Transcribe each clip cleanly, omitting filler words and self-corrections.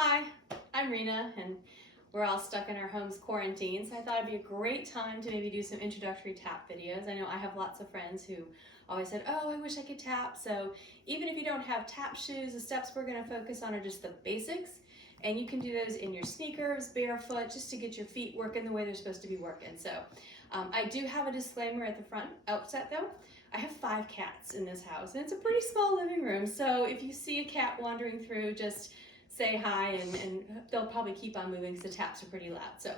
Hi, I'm Rena, and we're all stuck in our homes quarantine, so I thought it'd be a great time to maybe do some introductory tap videos. I know I have lots of friends who always said, oh, I wish I could tap. So even if you don't have tap shoes, the steps we're going to focus on are just the basics, and you can do those in your sneakers, barefoot, just to get your feet working the way they're supposed to be working. So I do have a disclaimer at the front outset though. I have 5 cats in this house, and it's a pretty small living room, so if you see a cat wandering through, just say hi, and they'll probably keep on moving because the taps are pretty loud. So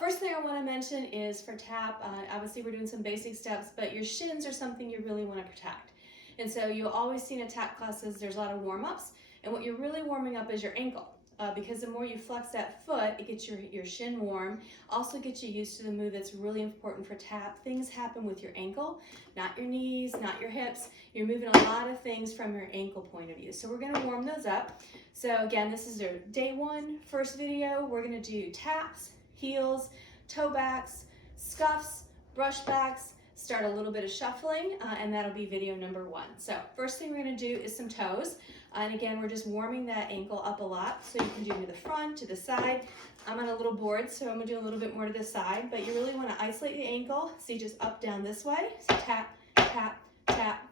first thing I want to mention is for tap, obviously we're doing some basic steps, but your shins are something you really want to protect. And so you'll always see in a tap classes, there's a lot of warm-ups, and what you're really warming up is your ankle. Because the more you flex that foot, it gets your shin warm, also gets you used to the move that's really important for tap. Things happen with your ankle, not your knees, not your hips. You're moving a lot of things from your ankle point of view. So we're gonna warm those up. So again, this is our day 1, first video. We're gonna do taps, heels, toe backs, scuffs, brush backs, start a little bit of shuffling, and that'll be video number 1. So first thing we're gonna do is some toes. And again, we're just warming that ankle up a lot. So you can do to the front, to the side. I'm on a little board, so I'm gonna do a little bit more to the side, but you really wanna isolate the ankle. So you just up, down this way. So tap, tap, tap.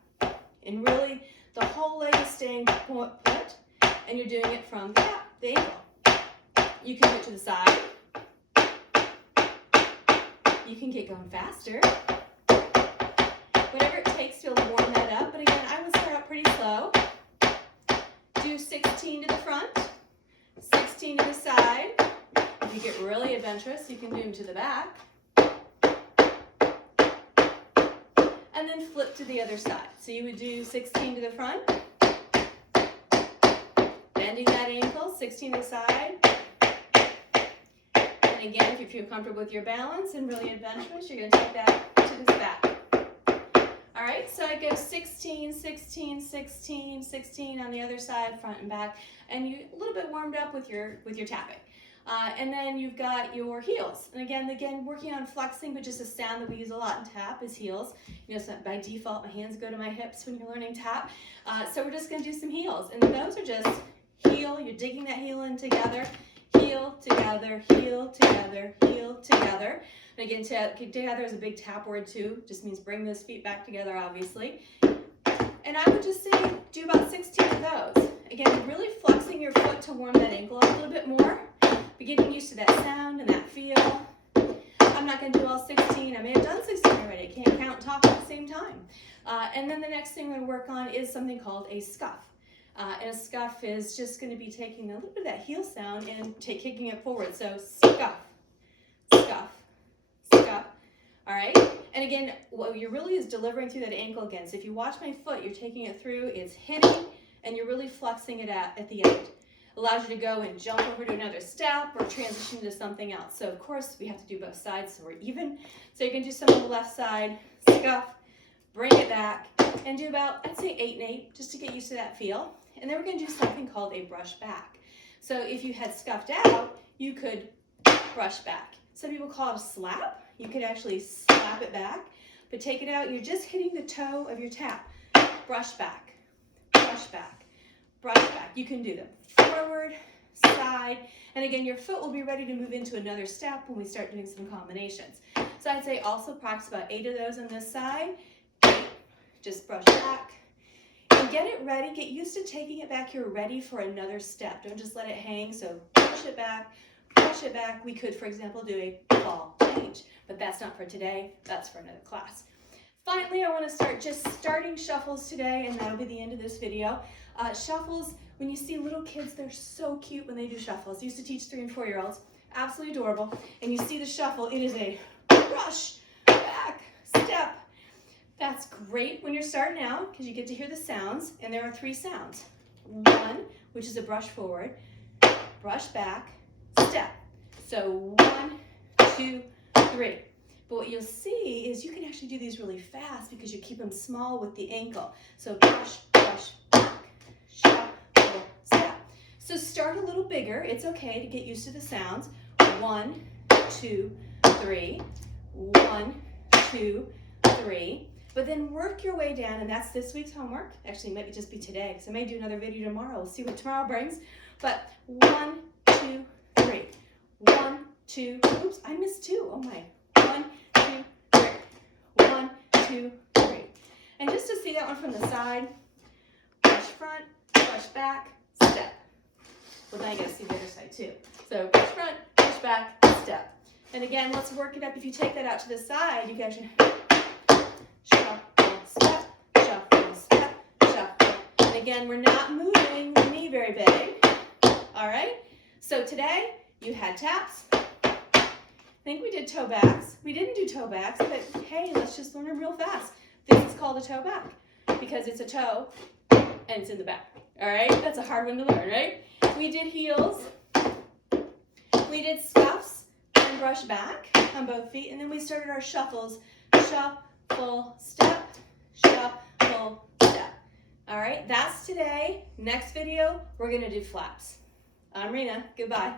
And really, the whole leg is staying put, and you're doing it from the ankle. You can do it to the side. You can get going faster. Whatever it takes to warm that up. But again, I would start out pretty slow. Do 16 to the front, 16 to the side. If you get really adventurous, you can do them to the back. And then flip to the other side. So you would do 16 to the front, bending that ankle, 16 to the side. And again, if you feel comfortable with your balance and really adventurous, you're going to take that to the back. All right, so it goes 16, 16, 16, 16 on the other side, front and back, and you a little bit warmed up with your tapping. And then you've got your heels. And again, working on flexing, but just a sound that we use a lot in tap is heels. You know, so by default, my hands go to my hips when you're learning tap. So we're just gonna do some heels. And those are just heel, you're digging that heel in together, heel, together, heel, together, heel, together. And again, together is a big tap word too. Just means bring those feet back together, obviously. And I would just say do about 16 of those. Again, really flexing your foot to warm that ankle up a little bit more. But getting used to that sound and that feel. I'm not going to do all 16. I may have done 16 already. I can't count and talk at the same time. And then the next thing we're going to work on is something called a scuff. And a scuff is just going to be taking a little bit of that heel sound and kicking it forward. So scuff, scuff, scuff. All right. And again, what you're really is delivering through that ankle again. So if you watch my foot, you're taking it through, it's hitting, and you're really flexing it at the end. Allows you to go and jump over to another step or transition to something else. So of course we have to do both sides so we're even. So you can do some on the left side, scuff, bring it back, and do about, I'd say 8 and 8, just to get used to that feel. And then we're going to do something called a brush back. So if you had scuffed out, you could brush back. Some people call it a slap. You could actually slap it back, but take it out. You're just hitting the toe of your tap. Brush back, brush back, brush back. You can do them forward, side, and again, your foot will be ready to move into another step when we start doing some combinations. So I'd say also practice about 8 of those on this side. Just brush back. And get it ready, get used to taking it back. You're ready for another step. Don't just let it hang. So push it back, push it back. We could, for example, do a ball change, but that's not for today. That's for another class. Finally, I want to start just starting shuffles today, and that'll be the end of this video. Shuffles, when you see little kids, they're so cute when they do shuffles. I used to teach 3- and 4-year-olds, absolutely adorable. And you see the shuffle, it is a brush, back, step. That's great when you're starting out because you get to hear the sounds, and there are 3 sounds. 1, which is a brush forward, brush back, step. So 1, 2, 3. But what you'll see is you can actually do these really fast because you keep them small with the ankle. So brush, brush, back, shuffle, step. So start a little bigger. It's okay to get used to the sounds. 1, 2, 3. 1, 2, 3. but then work your way down, and that's this week's homework. Actually, it might just be today, because I may do another video tomorrow. We'll see what tomorrow brings. But 1, 2, 3. 1, 2, oops, I missed 2. Oh my. 1, 2, 3. 1, 2, 3. And just to see that one from the side, brush front, brush back, step. Well, now you gotta see the other side too. So brush front, brush back, step. And again, let's work it up. If you take that out to the side, you can actually shuffle, step, shuffle, step, shuffle. And again, we're not moving the knee very big. All right? So today, you had taps. I think we did toe backs. We didn't do toe backs, but hey, let's just learn them real fast. This is called a toe back because it's a toe and it's in the back. All right? That's a hard one to learn, right? We did heels. We did scuffs and brush back on both feet, and then we started our shuffles. Shuffle, step, shuffle, step. All right? That's today. Next video, we're going to do flaps. I'm Rena. Goodbye.